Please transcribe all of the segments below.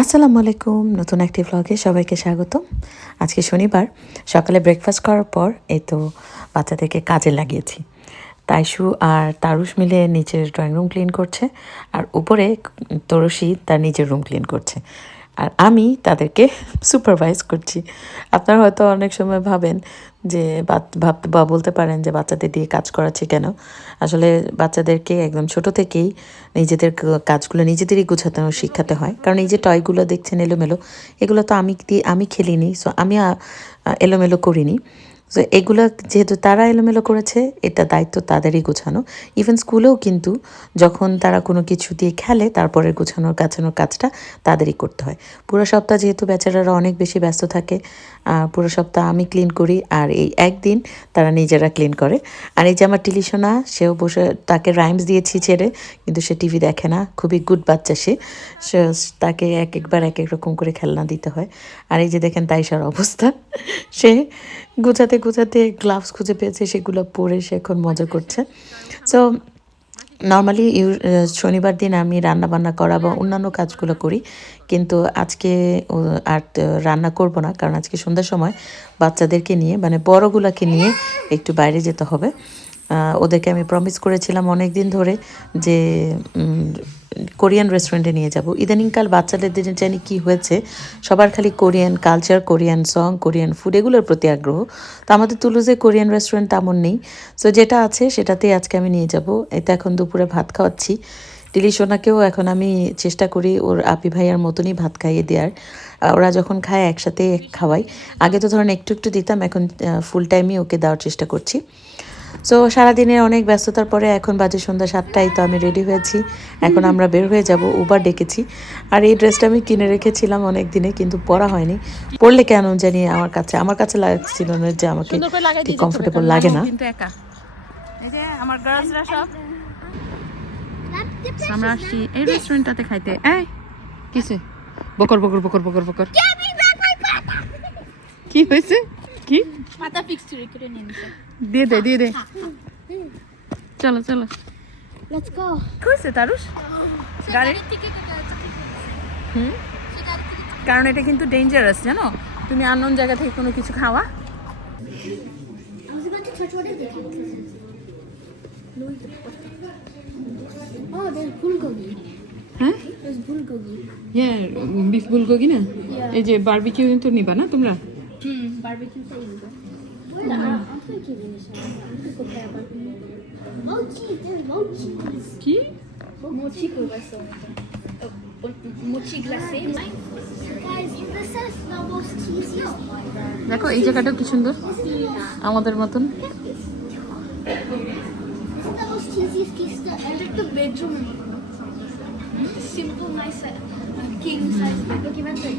আসসালামু আলাইকুম, নতুন একটি ভ্লগে সবাইকে স্বাগতম। আজকে শনিবার সকালে ব্রেকফাস্ট করার পর এই তো বাচ্চাদেরকে কাজে লাগিয়েছি। তাইশু আর তারুষ মিলে নিচের ড্রয়িং রুম ক্লিন করছে, আর উপরে তরসী তার নিজের রুম ক্লিন করছে, আর আমি তাদেরকে সুপারভাইজ করছি। আপনারা হয়তো অনেক সময় ভাবেন যে ভাবতে বা বলতে পারেন যে বাচ্চাদের দিয়ে কাজ করাচ্ছি কেন। আসলে বাচ্চাদেরকে একদম ছোট থেকেই নিজেদের কাজগুলো নিজেদেরই গুছাতে শিখাতে হয়, কারণ এই যে টয়গুলো দেখছেন এলোমেলো, এগুলো তো আমি খেলিনি, সো আমি এলোমেলো করিনি। সো এগুলো যেহেতু তারা এলোমেলো করেছে, এটা দায়িত্ব তাদেরই গোছানো। ইভেন স্কুলেও কিন্তু যখন তারা কোনো কিছু দিয়ে খেলে, তারপরে গোছানোর গাছানোর কাজটা তাদেরই করতে হয়। পুরো সপ্তাহ যেহেতু বেচারারা অনেক বেশি ব্যস্ত থাকে, পুরো সপ্তাহ আমি ক্লিন করি, আর এই একদিন তারা নিজেরা ক্লিন করে। আর এই যে আমার টিলিশোনা, সেও বসে, তাকে রাইমস দিয়েছি ছেড়ে, কিন্তু সে টিভি দেখে না, খুবই গুড বাচ্চা সে। তাকে একবার এক এক রকম করে খেলনা দিতে হয়। আর এই যে দেখেন তাইশার অবস্থা, সে গোছাতে গোছাতে গ্লাভস খুঁজে পেয়েছে, সেগুলো পরে সে এখন মজা করছে। সো নর্মালি শনিবার দিন আমি রান্না বান্না করা বা অন্যান্য কাজগুলো করি, কিন্তু আজকে আর রান্না করব না, কারণ আজকে সন্ধ্যার সময় বাচ্চাদেরকে নিয়ে, মানে বড়গুলোকে নিয়ে একটু বাইরে যেতে হবে। ওদেরকে আমি প্রমিস করেছিলাম অনেক দিন ধরে যে কোরিয়ান রেস্টুরেন্টে নিয়ে যাব। ইদানিংকাল বাচ্চাদের দিনে জানি কী হয়েছে, সবার খালি Korean culture, Korean song, Korean food, এগুলোর প্রতি আগ্রহ। তো আমাদের তুলুজে কোরিয়ান রেস্টুরেন্ট তেমন নেই। সো যেটা আছে সেটাতেই আজকে আমি নিয়ে যাব। এতে এখন দুপুরে ভাত খাওয়াচ্ছি। টিলিসোনাকেও এখন আমি চেষ্টা করি ওর আপি ভাইয়ার মতনই ভাত খাইয়ে দেওয়ার। ওরা যখন খায় একসাথে খাওয়াই। আগে তো ধরেন একটু একটু দিতাম, এখন ফুল টাইমই ওকে দেওয়ার চেষ্টা করছি। সো সারাদিনের অনেক ব্যস্ততার পরে এখন বাজে সন্ধ্যা 7টায়, তো আমি রেডি হয়েছি। এখন আমরা বের হয়ে যাব, উবার ডেকেছি। আর এই ড্রেসটা আমি কিনে রেখেছিলাম অনেক দিনে, কিন্তু পরা হয়নি। পরলে কেন জানি আমার কাছে লাগছিল না যে আমাকে ঠিক কমফোর্টেবল লাগে না। কিন্তু একা এই যে আমার গার্লসরা সব আমরা আসছি এই রেস্টুরেন্টটাতে খাইতে। এই কিসে বকর বকর বকর বকর বকর কি হয়েছে? কি মাথা ফিক্স করে নিয়ে নিছে। দিয়ে দে চলো চলো লেটস গো। কইছে তারুষ গাড়ি, কারণ এটা কিন্তু ডেঞ্জারাস, জানো? তুমি আননোন জায়গা থেকে কোনো কিছু খাওয়া। Oh, there's bulgogi. হ্যাঁ There's bulgogi. হ্যাঁ, বিফ বুলগোগি না, এই যে বারবিকিউ কিন্তু নিবা না তোমরা? Barbecue sa inyo. Wala, I'm thinking this. Mochi, there's mochi. কি Mochi ko ba so? Mochi glacé. Guys, this is the most cheesiest one. দেখো এই জায়গাটাও কি সুন্দর, আমাদের মতন। This is the most cheesiest piece that I took the bedroom. Simple, nice, king size. Documentary.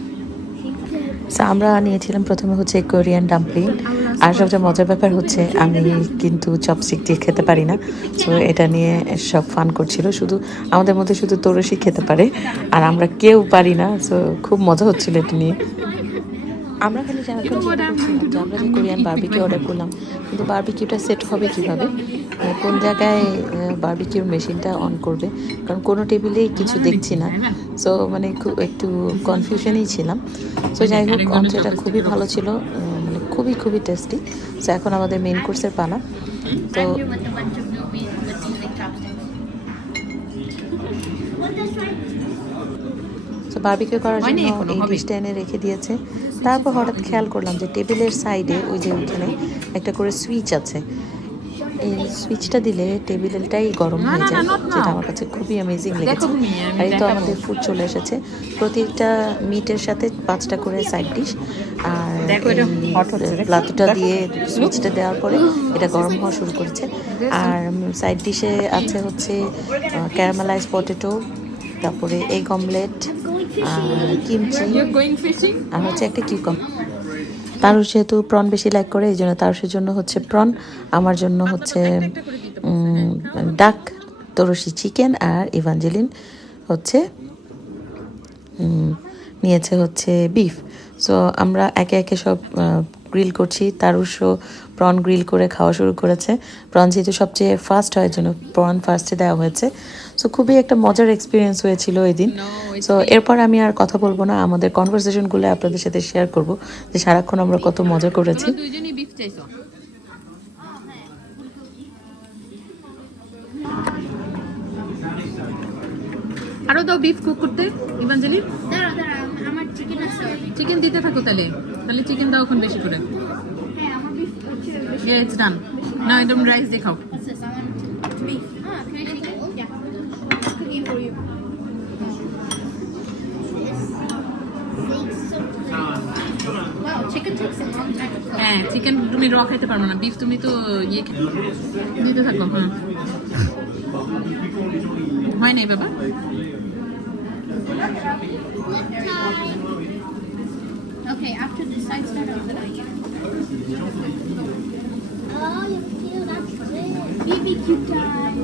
So আমরা নিয়েছিলাম প্রথমে হচ্ছে কোরিয়ান ডাম্পলিং, আর সবচেয়ে মজার ব্যাপার হচ্ছে আমি কিন্তু চপস্টিক দিয়ে খেতে পারি না। সো এটা নিয়ে সব ফান করছিল, শুধু আমাদের মধ্যে শুধু তরসি খেতে পারে, আর আমরা কেউ পারি না। সো খুব মজা হচ্ছিল এটা নিয়ে। আমরা খালি সারাক্ষণ চিন্তা করছিলাম যে আমরা যে কোরিয়ান বারবিকিউ অর্ডার করলাম, কিন্তু বারবিকিউটা সেট হবে কীভাবে, কোন জায়গায় বারবিকিউর মেশিনটা অন করবে, কারণ কোনো টেবিলেই কিছু দেখছি না। সো মানে খুব একটু কনফিউশনেই ছিলাম। সো যাই হোক, অঞ্চলটা খুবই ভালো ছিল, মানে খুবই খুবই টেস্টি। সো এখন আমাদের মেইন কোর্সের পালা। তো বারবিকিউ করার জন্য এই ডিশটা এনে রেখে দিয়েছে। তারপর হঠাৎ খেয়াল করলাম যে টেবিলের সাইডে ওই যে ওইখানে একটা করে সুইচ আছে। এই সুইচটা দিলে টেবিলটাই গরম হয়ে যায়, যেটা আমার কাছে খুবই অ্যামেজিং লেগেছে। আর এই তো আমাদের ফুড চলে এসেছে, প্রতিটা মিটের সাথে 5টা করে সাইড ডিশ। আর প্লাতুটা দিয়ে সুইচটা দেওয়ার পরে এটা গরম হওয়া শুরু করেছে। আর সাইড ডিশে আছে হচ্ছে ক্যারামেলাইজ পটেটো, তারপরে এগ অমলেট, আর কিমচি, আর হচ্ছে একটা কিউকাম্বার। তারুষ যেহেতু প্রন বেশি লাইক করে, এই জন্য তারুষের জন্য হচ্ছে প্রন, আমার জন্য হচ্ছে ডাক, তরসি চিকেন, আর ইভাঞ্জেলিন হচ্ছে নিয়েছে হচ্ছে বিফ। সো আমরা একে একে সব গ্রিল করছি। তারুষও প্রন গ্রিল করে খাওয়া শুরু করেছে। প্রন যেহেতু সবচেয়ে ফার্স্ট হয়, জন্য প্রন ফার্স্টে দেওয়া হয়েছে। সো খুবই একটা মজার এক্সপিরিয়েন্স হয়েছিল ওই দিন। সো এরপর আমি আর কথা বলবো না, আমাদের কনভারসেশনগুলো আপনাদের সাথে শেয়ার করব যে সারাক্ষণ আমরা কত মজা করেছি। তোমরা দুইজনই বিফ চাইছো। আরো দাও বিফ কুক করতে ইভাঞ্জেলি। দাঁড়াও দাঁড়াও, আমার চিকেন আছে। চিকেন দিতে থাকো তাহলে, তাহলে চিকেন দাও এখন বেশি করে। হ্যাঁ, আমার beef হচ্ছে বেশি। Yeah, it's done. Now একদম রাইস দিয়ে খাও। What's this? I want beef. Can I take it? Yeah. Cooking for you. Wow, chicken takes a long time to cook. হ্যাঁ, চিকেন তুমি র খাইতে পারবে না, বিফ তুমি তো ইয়ে দিতে থাকো। হ্যাঁ, হয় নাই বাবা। Okay, after the side start, I'll put on you. Oh, you feel that's good. BBQ time.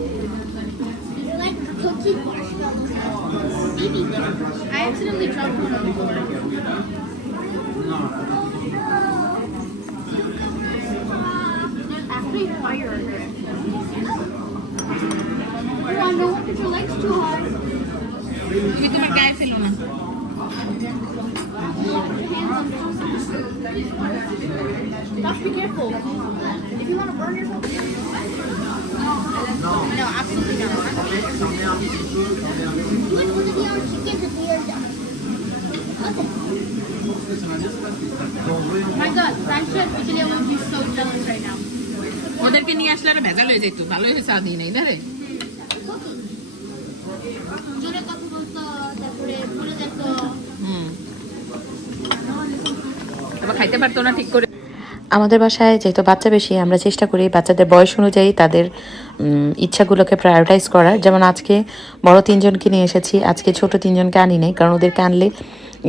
You like cookie marshmallows? BBQ. I accidentally dropped one on the floor. Actually, fire under it. Oh, no one put your legs too hard. তুমি তোমার গায়ে ফেলো না। Josh, be careful. If you want to burn yourself. No, absolutely not. You want to be on chicken to be your Okay. My God, Sanchez, actually, I want to be so jealous right now. ওদেরকে নিয়ে আসলে আর ভেজাল হয়ে যেত, ভালো হয়েছে আদি নেই ধরে। জোরে কথা বলতো, তারপরে ভুলে যেত। আবার খাইতে পারতো না ঠিক করে। আমাদের বাসায় যেহেতু বাচ্চা বেশি, আমরা চেষ্টা করি বাচ্চাদের বয়স অনুযায়ী তাদের ইচ্ছাগুলোকে প্রায়োরিটাইজ করার। যেমন আজকে বড় 3 জনকে নিয়ে এসেছি, আজকে ছোট 3 জনকে আনি নাই, কারণ ওদেরকে আনলে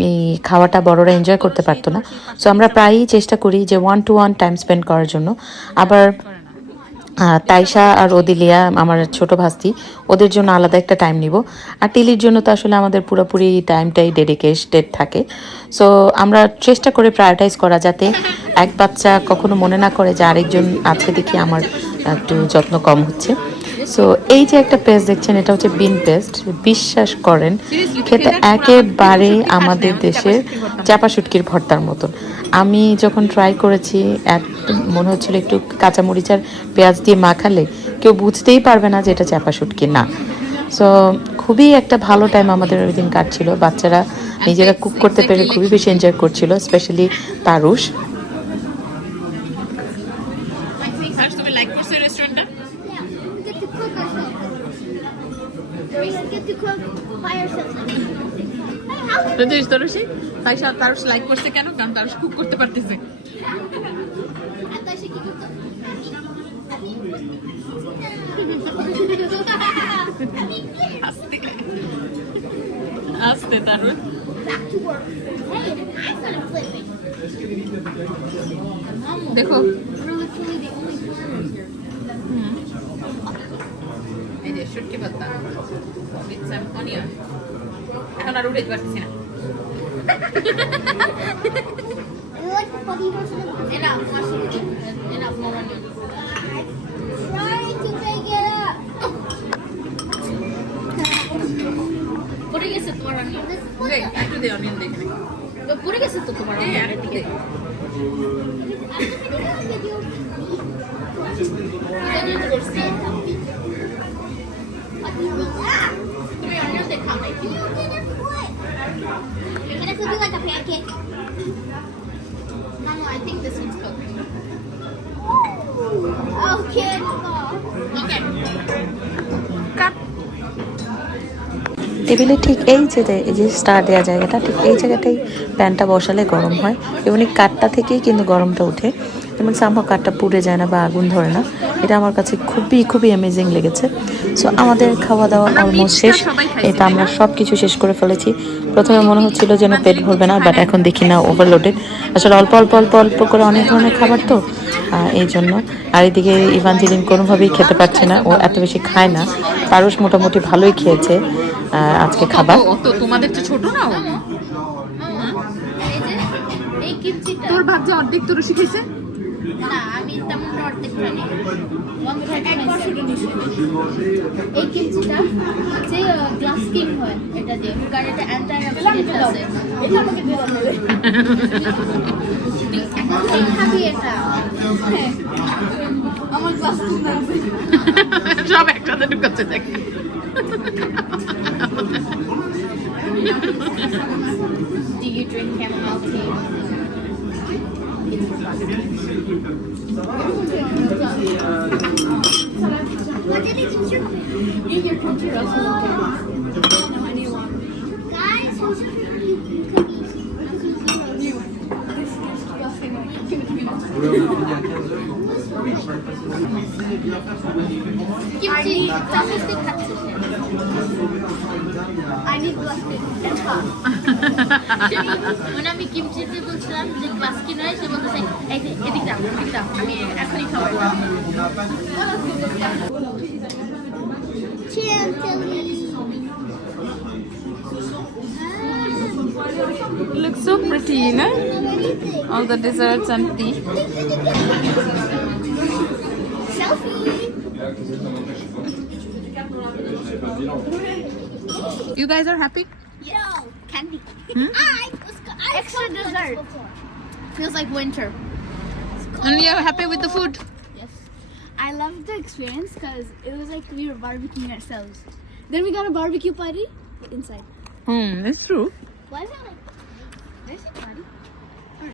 এই খাওয়াটা বড়রা এনজয় করতে পারতো না। সো আমরা প্রায়ই চেষ্টা করি যে 1-to-1 টাইম স্পেন্ড করার জন্য। আবার তাইশা আর ওদিলিয়া আমার ছোট ভাস্তি, ওদের জন্য আলাদা একটা টাইম নিব। আর টিলির জন্য তো আসলে আমাদের পুরোপুরি টাইমটাই ডেডিকেটেড থাকে। সো আমরা চেষ্টা করে প্রায়োরিটাইজ করা, যাতে এক বাচ্চা কখনো মনে না করে যে আরেকজন আছে দেখি আমার একটু যত্ন কম হচ্ছে। সো এই যে একটা পেস্ট দেখছেন, এটা হচ্ছে বিন পেস্ট। বিশ্বাস করেন খেতে একেবারে আমাদের দেশের চাপা শুটকির ভর্তার মতন। আমি যখন ট্রাই করেছি, মনে হচ্ছিল একটু কাঁচামরিচ আর পেঁয়াজ দিয়ে মাখালে কেউ বুঝতেই পারবে না যে এটা চাপা শুটকি না। সো খুবই একটা ভালো টাইম আমাদের ওই দিন কাটছিল। বাচ্চারা নিজেরা কুক করতে পেরে খুবই বেশি এনজয় করছিল, স্পেশালি তারুষ। তুমি লাইক করছো রেস্টুরেন্টটা? Get to cook ourselves. We get to cook by ourselves. Tarushi Taisha Tarush like করছে কেন? কারণ তারুষ কুক করতে পারতেছে। And I should keep it. আস্তে আস্তে তারুষ। Back to work. Hey, I'm gonna flip it. দেখো We're literally the only farmers here. এই যে শুটকি ভর্তা with some onion। এখন আর উঠে পারতেছি না। You like the funny version of it? Enough, enough, more onion. Trying to make it up. Putting it to more onion. দেখ একটু দে অনিয়ন দেখে নে। Putting it to more এই onion. আরেকটু দে। তুমি onion দিয়ে খাবে। You didn't flip. You're gonna flip it like a pancake. No, I think this one's cooked. Okay. ওকে টেবিলে ঠিক এই যে স্টার দেওয়া জায়গাটা, ঠিক এই জায়গাটাই প্যানটা বসালে গরম হয়, এবং এই কাঠটা থেকেই কিন্তু গরমটা ওঠে, এবং সামহাও কাঠটা পুড়ে যায় না বা আগুন ধরে না। এটা আমার কাছে খুবই খুবই অ্যামেজিং লেগেছে। সো আমাদের খাওয়া দাওয়া অলমোস্ট শেষ। এটা আমরা সব কিছু শেষ করে ফেলেছি। প্রথমে মনে হচ্ছিল যেন পেট ভরবে না, বাট এখন দেখি না ওভারলোডেড। আসলে অল্প অল্প অল্প অল্প করে অনেক ধরনের খাবার তো এই জন্য। আর এদিকে ইভাঞ্জেলিন কোনোভাবেই খেতে পারছে না, ও এত বেশি খায় না। তারুষ মোটামুটি ভালোই খেয়েছে আজকে খাবার। তো তোমাদের তো ছোট না ও? এই যে এই কিমচিটা তোর ভাব যে অর্ধেক তো রুশি খেয়েছে। না আমি তেমন অর্ধেক জানি একবার শুধু নিছি এই কিমচিটা যে গ্লাস কিং হয় এটা দিয়ে কারণ এটা অ্যান্টাই অক্সিডেন্ট আছে এটা আমাকে দিয়ে দাও এখন এই খাবি এটা হ্যাঁ আমার গ্লাস কিং আছে সব একসাথে ঢুকাচ্ছে দেখ Do you drink chamomile tea? What did it teach you? In your country also. Guys, who's your favorite cookies? You. This is disgusting. Give it to me. Kimchi, plastic খাচ্ছে I need plastic. When আমি কিমচিতে বলছিলাম যে glass কি নয় সে বলতেছে এই যে এদিক দাও আমি এখনই খাবো looks so pretty no all the desserts and tea Selfie. you guys are happy Yo, candy. I extra dessert. Feels like winter. and you're happy with the food Yes. I loved the experience because it was like we were barbecuing ourselves. Then we got a barbecue party inside. it's true Why is that like? There's a party.